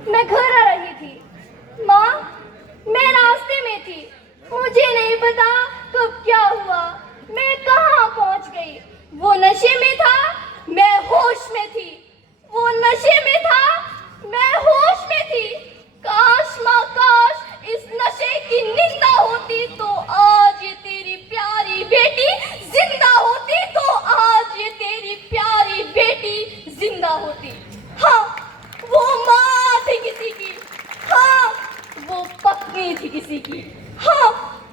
मैं घर आ रही थी। माँ, मैं रास्ते में थी। मुझे नहीं पता कब क्या हुआ, मैं कहाँ पहुँच गई। वो नशे में था, मैं होश में थी। वो नशे में था, मैं होश में थी। काश माँ काश इस नशे की निंदा होती तो आज ये तेरी प्यारी बेटी जिंदा होती, तो आज ये तेरी प्यारी बेटी जिंदा होती। हाँ, वो माँ थी किसी की। हाँ, वो पत्नी थी किसी की। हाँ,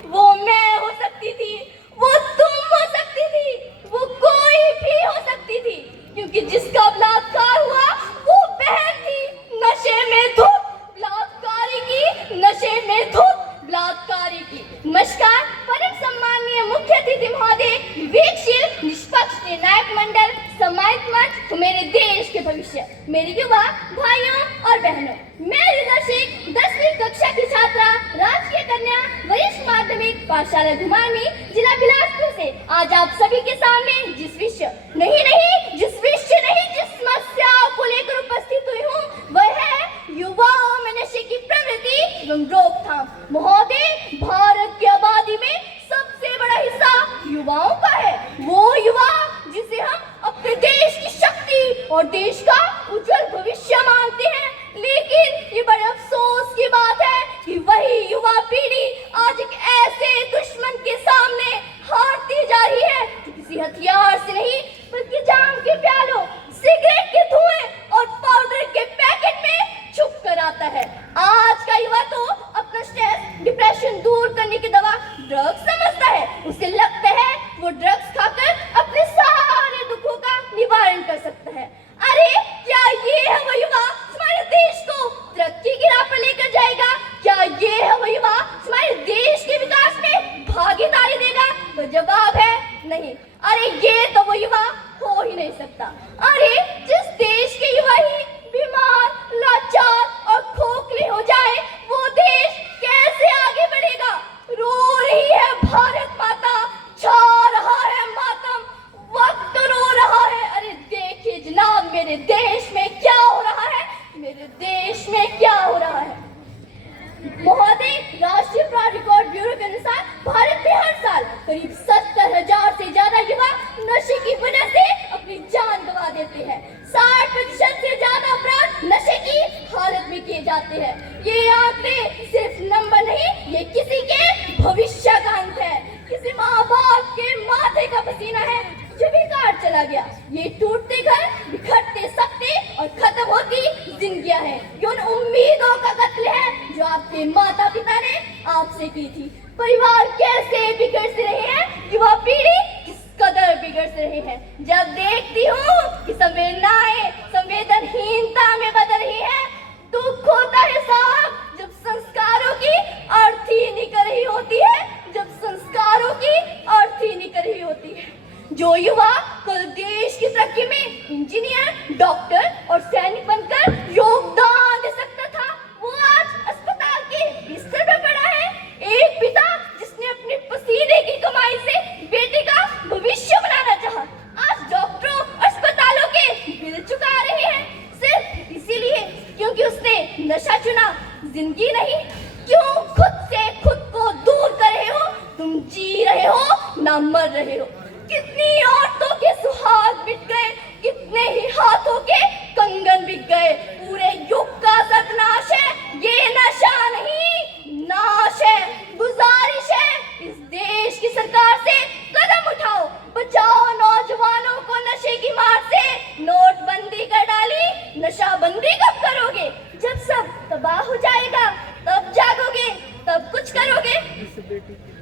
वो मैं हो सकती थी, वो तुम हो सकती थी, वो कोई भी हो सकती थी, क्योंकि जिसका बलात्कार हुआ वो बहन थी नशे में धुत बलात्कारी की, नशे में धुत बलात्कारी की। नमस्कार, परम सम्माननीय मुख्य अतिथि महोदय, विवेकशील निष्पक्ष निर्णायक मंडल, सम्मानित मंच, मेरे देश के भविष्य, मेरे युवा भाइयों और बहनों, मैं ऋषिक 10वीं कक्षा की छात्रा, राजकीय कन्या वरिष्ठ माध्यमिक पाठशाला घुमारवी, जिला बिलासपुर से आज आप सभी के सामने जिस समस्या को लेकर उपस्थित हुई हूँ वह है युवाओं में नशे की प्रवृत्ति एवं रोकथाम। महोदय, भारत की आबादी में सबसे बड़ा हिस्सा युवाओं का है। वो युवा जिसे हम अपने देश की शक्ति और देश का उज्जवल भविष्य मानते हैं, लेकिन ये बड़े अफसोस की बात है कि वही युवा पीढ़ी आज एक ऐसे दुश्मन के सामने हारती जा रही है जो किसी हथियार से नहीं बल्कि जाम के प्यालों, सिगरेट के धुएं और पाउडर के पैकेट में छुप कर आता है। आज का युवा तो अपना स्ट्रेस, डिप्रेशन दूर करने की दवा ड्रग्स समझता है। उसे लगता है वो ड्रग्स खाकर अपने सारे दुखों का निवारण कर सकता है। अरे क्या ये है वो युवा हमारे देश को तरक्की की राह पर लेकर जाएगा? क्या ये है वो युवा हमारे देश के विकास में भागीदारी देगा? तो जवाब है नहीं। अरे ये तो वो युवा हो ही नहीं सकता। अरे जिस देश के युवा ही बीमार, लाचार और खोखले हो जाए, वो देश कैसे आगे बढ़ेगा? रो रही है भारत माता, छा रहा है मातम, वक्त रो रहा है। अरे देखिए जनाब, मेरे देश में क्या हो रहा है, मेरे देश में क्या हो रहा है। महोदय, राष्ट्रीय अपराध रिकॉर्ड ब्यूरो के अनुसार भारत में हर साल करीब 70,000 से ज्यादा युवा नशे की वजह से अपनी जान गंवा देते हैं। 60% से ज्यादा अपराध नशे की हालत में किए जाते हैं। ये आंकड़े सिर्फ नंबर नहीं, ये किसी के भविष्य का अंत है, किसी माँ बाप के माथे का पसीना है जो बेकार चला गया। ये टूटते घर, बिखरते सपने और खत्म होती जिंदगियां हैं। ये उन उम्मीदों का कत्ल है जो आपके माता पिता ने आपसे की थी। परिवार कैसे बिगड़ से रहे हैं, युवा पीढ़ी किस कदर बिगड़ से रहे हैं। जब देखती हूँ कि संवेदनाएं संवेदनहीनता में बदल रही है, दुख होता है साहब। जब संस्कारों की अर्थी निकल रही होती है, जब संस्कारों की अर्थी निकल रही होती है। जो युवा कल देश की तरक्की में इंजीनियर, डॉक्टर और सैनिक बनकर योगदान दे सकता था, वो आज अस्पताल के बिस्तर पर पड़ा है। एक पिता जिसने अपने पसीने की कमाई से बेटे का भविष्य बनाना चाहा, आज डॉक्टरों, अस्पतालों के बिल चुका रहे हैं, सिर्फ इसीलिए क्योंकि उसने नशा चुना, जिंदगी नहीं। क्यों खुद से खुद को दूर कर रहे हो? तुम जी रहे हो ना मर रहे हो। कितनी औरतों के सुहाग मिट गए, कितने ही हाथों के कंगन बिक गए। पूरे युग का सत्यानाश है, ये नशा नहीं नाश है। गुजारिश है इस देश की सरकार से, कदम उठाओ, बचाओ नौजवानों को नशे की मार से। नोटबंदी कर डाली, नशाबंदी कब करोगे? जब सब तबाह हो जाएगा तब जागोगे, तब कुछ करोगे।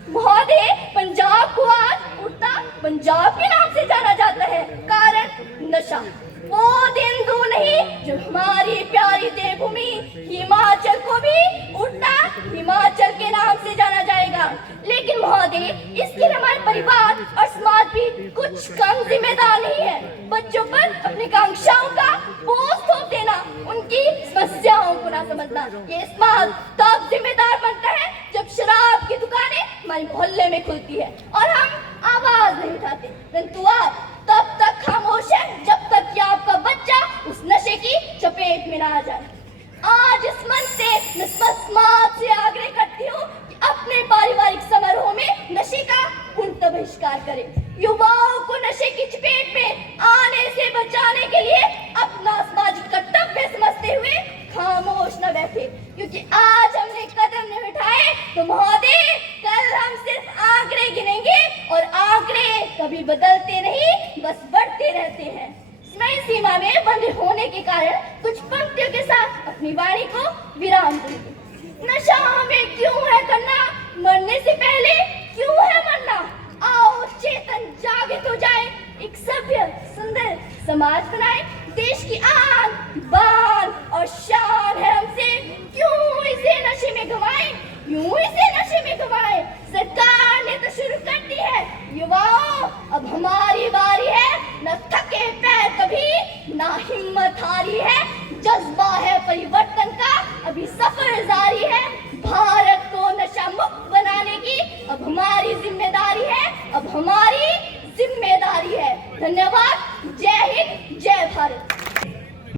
महोदय, पंजाब को आज उड़ता पंजाब के नाम से जाना जाता है, कारण नशा। वो दिन दूर नहीं जो हमारी प्यारी देवभूमि हिमाचल को भी उड़ता हिमाचल के नाम से जाना जाएगा। लेकिन महोदय, इसके लिए हमारे परिवार और समाज भी कुछ कम जिम्मेदार नहीं है। बच्चों पर अपनी कांक्षाओं का बोझ थोप देना, उनकी समस्याओं को ना समझना, ये समाज तब जिम्मेदार बनता है जब शराब की दुकानें हमारे मोहल्ले में खुलती है और हम आवाज नहीं उठाते। परंतु आप तब तक खामोश है जब तक कि आपका बच्चा उस नशे की चपेट में ना आ जाए। आज क्योंकि आज हमने कदम नहीं उठाए तो महोदय कल हम सिर्फ आंकड़े गिनेंगे और आंकड़े कभी बदलते नहीं, बस बढ़ते रहते हैं। नई सीमा में बंद होने के कारण कुछ पंक्तियों के साथ अपनी वाणी को विराम दूंगी। नशा हमें क्यों है करना, मरने से पहले क्यों है मरना। आओ चेतन जागृत हो जाए, एक सभ्य सुंदर समाज बनाए। देश की आन बान और शान है हमसे, क्यों इसे नशे में गंवाएं, क्यों इसे नशे में गंवाएं। सरकार ने तो शुरू कर दी है, युवाओं अब हमारी बारी है। न थके पैर कभी, ना हिम्मत हारी है। जज्बा है परिवर्तन का, अभी सफर जारी है। भारत को नशा मुक्त बनाने की अब हमारी जिम्मेदारी है, अब हमारी